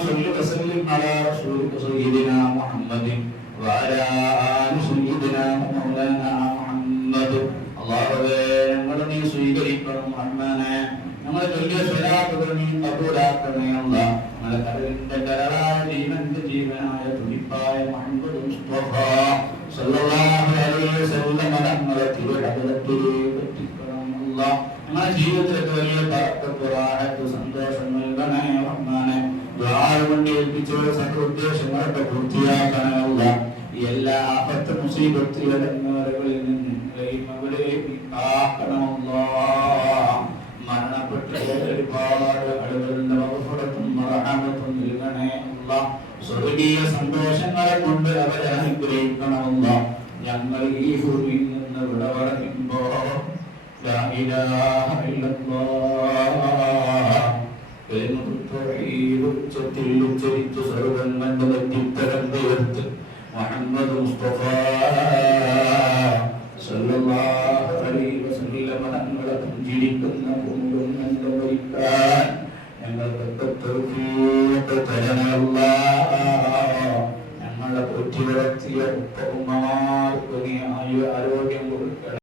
صل وسلم على رسولك سيدنا محمد وعلى آل سيدنا مولانا محمد അല്ലാഹുവേ ഞങ്ങളെ നീ സ്വീകരിക്കണം റഹ്മാനേ ഞങ്ങളെ ചൊല്ലിയ സ്വലാത്തുകൾ നീ കബൂലാക്കണേ അല്ലാഹ് ഞങ്ങളെ കരളിന്റെ കരളായ ജീവന്റെ ജീവനായ തുടിപ്പായ മുഹമ്മദ് മുസ്തഫ സല്ലല്ലാഹു അലൈഹി വസല്ലം ഞങ്ങളെ തിരുഹദറത്തിലേക്ക് എത്തിക്കണം അല്ലാഹ് ഞങ്ങളുടെ ജീവിതത്തിലേക്ക് വലിയ ബറക്കത്ത് റാഹത്ത് സന്തോഷം നൽകണേ റഹ്മാനേ ദുആ കൊണ്ട് ഏൽപ്പിച്ച സകലോദ്ദേശങ്ങളൊക്കെ പൂർത്തിയാക്കണേ അല്ലാഹ് എല്ലാ ആപത്ത് മുസീബത്ത് ഇടങ്ങേറുകളിൽ നിന്ന് ഇവരെയും കാക്കണം അല്ലാഹ് മരണപ്പെട്ട ഒരുപാട് ആളുകളുടെ മഗ്ഫിറത്തും റഹ്മത്തും നൽകണേ അല്ലാഹ് സ്വർഗ്ഗീയ സന്തോഷങ്ങളെ കൊണ്ട് അവരെ അനുഗ്രഹിക്കണം അല്ലാഹ് ഞങ്ങൾ ഈ ഭൂമിയിൽ നിന്ന് വിട പറയുമ്പോൾ لا إله إلا الله كلمة التوحيد ഉച്ചത്തിൽ ഉച്ചരിച്ചു സർവ്വം കണ്ട് വ്യക്തിത്തരം തീർത്ത് മുഹമ്മദ് മുസ്തഫ സല്ലല്ലാഹു അലൈഹി വസല്ലം തങ്ങളെ പുഞ്ചിരിക്കുന്ന പൂങ്കും കണ്ട് മരിക്കാൻ ഞങ്ങൾക്ക് തൗഫീഖ്